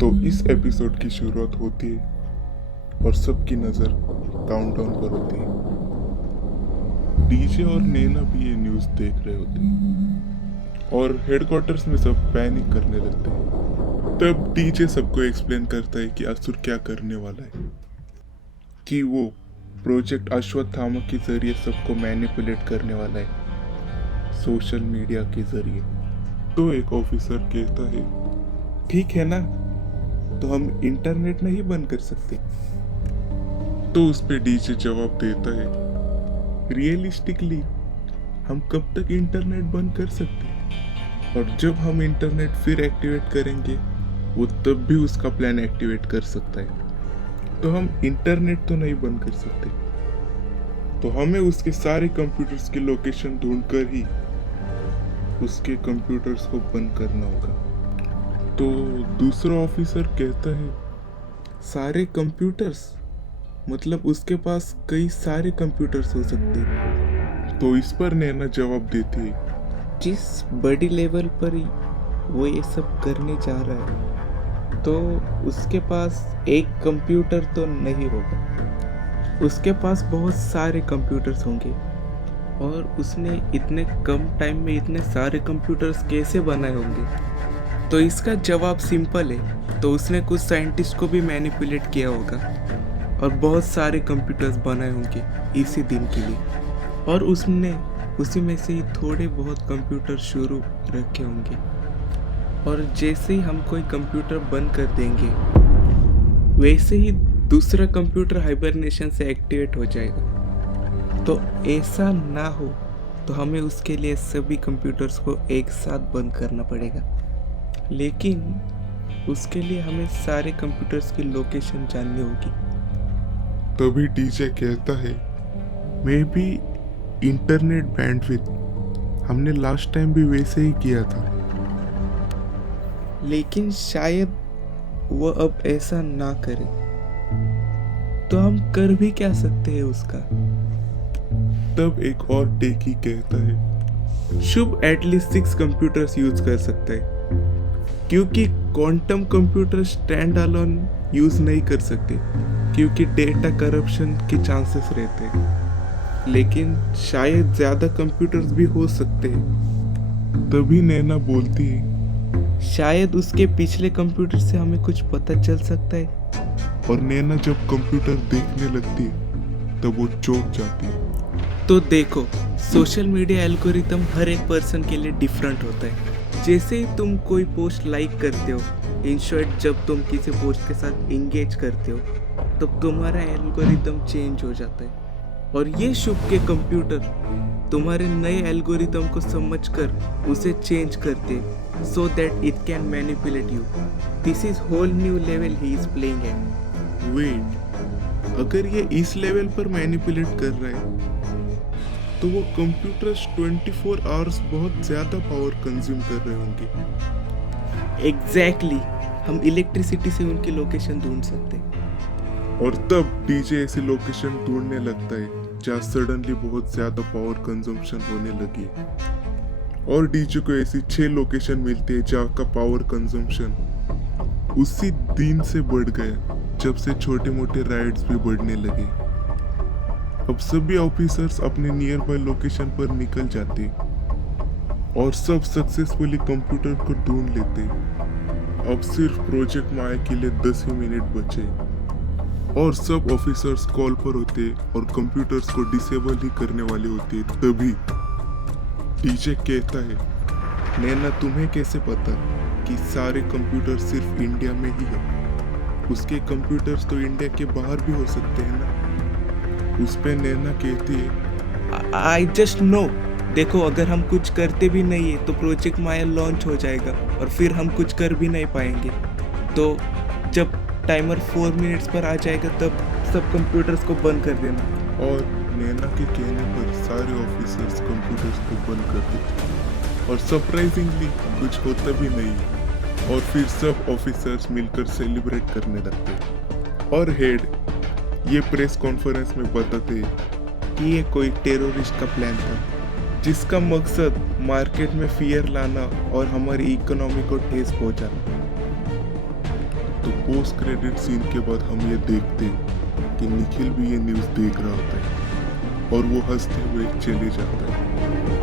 तो इस एपिसोड की शुरुआत होती है और सबकी नज़र काउंटडाउन पर होती है। डीजे और नैना भी ये न्यूज़ देख रहे होते हैं और हेडक्वार्टर्स में सब पैनिक करने लगते हैं। तब डीजे सबको एक्सप्लेन करता है कि असुर क्या करने वाला है, कि वो प्रोजेक्ट अश्वत्थामा के जरिए सबको मैनिपुलेट करने वाला है, सोशल मीडिया के जरिए। तो एक ऑफिसर कहता है, ठीक है ना, तो हम इंटरनेट नहीं बंद कर सकते। तो उस पे डीजे जवाब देता है, रियलिस्टिकली हम कब तक इंटरनेट बंद कर सकते हैं, और जब हम इंटरनेट फिर एक्टिवेट करेंगे वो तब भी उसका प्लान एक्टिवेट कर सकता है। तो हम इंटरनेट तो नहीं बंद कर सकते, तो हमें उसके सारे कंप्यूटर्स की लोकेशन ढूंढकर ही उसके कंप्यूटर्स को बंद करना होगा। तो दूसरा ऑफिसर कहता है, सारे कंप्यूटर्स मतलब उसके पास कई सारे कंप्यूटर्स हो सकते हैं। तो इस पर नैना जवाब देती है, जिस बड़ी लेवल पर वो ये सब करने जा रहा है तो उसके पास एक कंप्यूटर तो नहीं होगा, उसके पास बहुत सारे कंप्यूटर्स होंगे। और उसने इतने कम टाइम में इतने सारे कंप्यूटर्स कैसे बनाए होंगे? तो इसका जवाब सिंपल है, तो उसने कुछ साइंटिस्ट को भी मैनिपुलेट किया होगा और बहुत सारे कंप्यूटर्स बनाए होंगे इसी दिन के लिए, और उसने उसी में से ही थोड़े बहुत कंप्यूटर शुरू रखे होंगे। और जैसे ही हम कोई कंप्यूटर बंद कर देंगे वैसे ही दूसरा कंप्यूटर हाइबरनेशन से एक्टिवेट हो जाएगा। तो ऐसा ना हो तो हमें उसके लिए सभी कंप्यूटर्स को एक साथ बंद करना पड़ेगा, लेकिन उसके लिए हमें सारे कंप्यूटर्स की लोकेशन जाननी होगी। तभी डीजे कहता है, मे बी इंटरनेट बैंडविड्थ हमने लास्ट टाइम भी वैसे ही किया था, लेकिन शायद वो अब ऐसा ना करे। तो हम कर भी क्या सकते हैं उसका? तब एक और टेकी कहता है, शुभ एटलीस्ट 6 कंप्यूटर्स यूज कर सकता है, क्योंकि quantum computer stand alone use नहीं कर सकते क्योंकि डेटा करप्शन के चांसेस रहते हैं, लेकिन शायद ज्यादा कंप्यूटर्स भी हो सकते हैं। तभी नैना बोलती है, शायद उसके पिछले कंप्यूटर से हमें कुछ पता चल सकता है। और नैना जब कंप्यूटर देखने लगती है तब वो चौंक जाती है। तो देखो, सोशल मीडिया एल्गोरिथम हर एक पर्सन के लिए डिफरेंट होता है। जैसे ही तुम कोई पोस्ट लाइक करते हो, इन शॉर्ट जब तुम किसी पोस्ट के साथ इंगेज करते हो, तब तुम्हारा एल्गोरिथम चेंज हो जाता है। और ये शुभ के कंप्यूटर तुम्हारे नए एल्गोरिथम को समझकर उसे चेंज करते, so that it can manipulate you. This is whole new level he is playing at. Wait, अगर ये इस लेवल पर मैनिपुलेट कर रहा है तो वो कंप्यूटर्स 24 आवर्स बहुत ज्यादा पावर कंज्यूम कर रहे होंगे। Exactly. हम इलेक्ट्रिसिटी से उनकी लोकेशन ढूंढ सकते हैं। और तब डीजे ऐसी लोकेशन ढूंढने लगता है जहाँ सडनली बहुत ज्यादा पावर कंजम्पशन होने लगी, और डीजे को ऐसी 6 लोकेशन मिलती है जहाँ का पावर कंजम्पशन उसी दिन से बढ़ गया जब से छोटे मोटे राइड्स भी बढ़ने लगे। अब सभी ऑफिसर्स अपने नियर बाय लोकेशन पर निकल जाते और सब सक्सेसफुली कंप्यूटर को ढूंढ लेते। अब सिर्फ प्रोजेक्ट माया के लिए 10 ही मिनट बचे और सब ऑफिसर्स कॉल पर होते और कंप्यूटर्स को डिसेबल ही करने वाले होते। तभी डीजे कहता है, नैना तुम्हें कैसे पता कि सारे कंप्यूटर सिर्फ इंडिया में ही है? उसके कंप्यूटर्स तो इंडिया के बाहर भी हो सकते हैं ना। उस पे नैना कहती है, आई जस्ट नो। देखो, अगर हम कुछ करते भी नहीं है तो प्रोजेक्ट माया लॉन्च हो जाएगा और फिर हम कुछ कर भी नहीं पाएंगे। तो जब टाइमर 4 मिनट्स पर आ जाएगा तब सब कंप्यूटर्स को बंद कर देना। और नैना के कहने पर सारे ऑफिसर्स कंप्यूटर्स को बंद कर देते और सरप्राइजिंगली कुछ होता भी नहीं, और फिर सब ऑफिसर्स मिलकर सेलिब्रेट करने लगते। और हेड ये प्रेस कॉन्फ्रेंस में बताते कि ये कोई टेररिस्ट का प्लान था जिसका मकसद मार्केट में फियर लाना और हमारी इकोनॉमी को ठेस पहुंचाना। तो पोस्ट क्रेडिट सीन के बाद हम ये देखते हैं कि निखिल भी ये न्यूज़ देख रहा होता है और वो हंसते हुए चले जाता है।